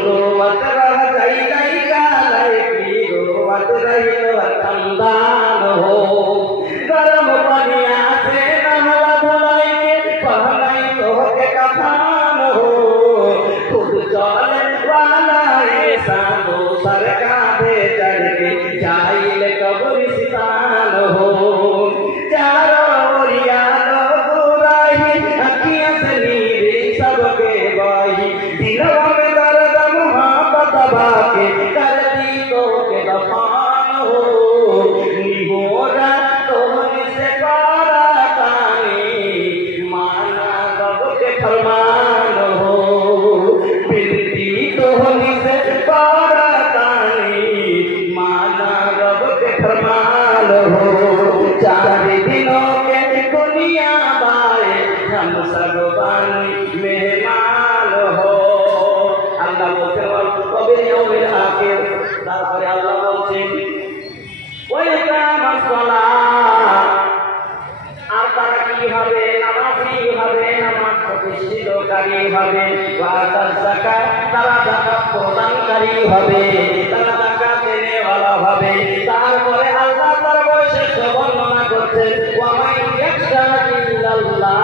रोवत रह जाई काले की रोवत रही वतनदान हो गरम पनिया से नहला धुलाई के पहनाई तो के कफान हो खुद चले वाला ऐसा दोसर कांधे चढ़ के जाइल कब्रिस्तान हो चारों ओरिया बुराई अखियां से नीरी सबके बाही दिलवा में दर्द मुहब्बत बाके कर दी तो के दफान हो निहोरा तोहनी से कारा तानी माना रब के फरमान हो बिनती तोहनी से कारा तानी माना रब के फरमान हो चार दिनों के दुनिया बाए हम सब बानी मेहमान हो अल्लाह बोलते हैं कबीर यौमिल आखिर তারপরে আল্লাহ বলছেন ওই কামাসলা আর তারা কি হবে নামাজি হবে নামাজ প্রতিষ্ঠিতকারী হবে ওয়াতা যাকাত তারা যাকাত প্রদানকারী হবে তারা যাকাত দেনেওয়ালা হবে তারপরে আল্লাহ তার বৈশিষ্ট্য বর্ণনা করছেন ওয়া মান ইয়াখশা ইল্লাল্লাহ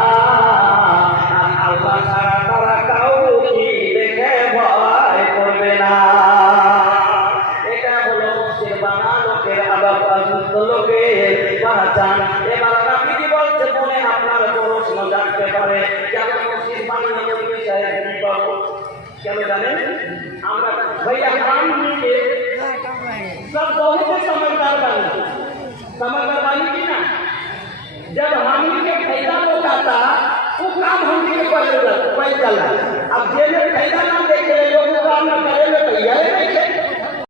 আল্লাহ ছাড়া তারা কাউকে দেখে ভয় করবে না এটা হলো মুসলিম বানা লোকের আদব আজত লোকের পহচান এবার নবীজি বলছে মনে আপনার প্রশ্ন জানতে পারে কেন মুসলিম বানা লোকের সাহেব বাবু কেন জানেন আমরা भैया काम के सब बहुत समझदार बनी की ना जब हम के फायदा लोग आता वो काम हम के पैसा अब जेल फायदा ना